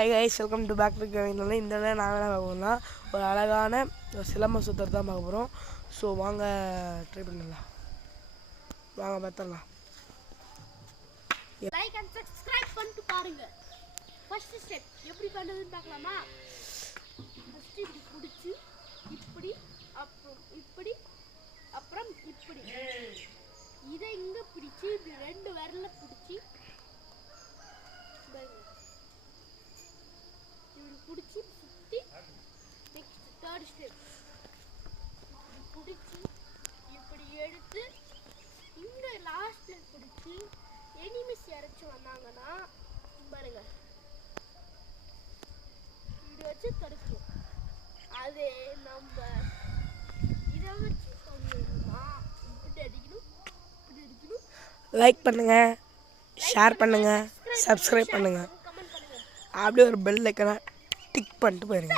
Hi guys, welcome to back to Kevin. இந்த நாங்கள் என்ன பார்க்க போகிறோம்னா ஒரு அழகான சிலம்ப சுத்தர் தான் பார்க்க போகிறோம். ஸோ வாங்க ட்ரை பண்ணலாம், வாங்க பார்த்துடலாம். லைக் அண்ட் சப்ஸ்கிரைப் பண்ணிட்டு பாருங்க. ஃபர்ஸ்ட் ஸ்டெப் எப்படி பண்ணுறதுன்னு பார்க்கலாமா? ஃபர்ஸ்ட் இப்படி பிடிச்சி இப்படி அப்புறம் இப்படி இதை இங்கே பிடிச்சி இப்படி ரெண்டு விரல பிடிச்சி இப்படி பிடிச்சி சுற்றி நெக்ஸ்ட் தேர்ட் ஸ்டெப் பிடிச்சி இப்படி எடுத்து இங்கே லாஸ்ட்டில் பிடிச்சி எனிமிஸ் இறச்சி வந்தாங்கன்னா பாருங்க இப்படி வச்சு தடுக்கும். அதே நம்ம இதை வச்சு பண்ணணும்னா இப்படி அடிக்கணும். லைக் பண்ணுங்கள், ஷேர் பண்ணுங்கள், சப்ஸ்கிரைப் பண்ணுங்கள், அப்படியே ஒரு பெல் ஐக்கனை டிக் பண்ணிட்டு போயிருங்க.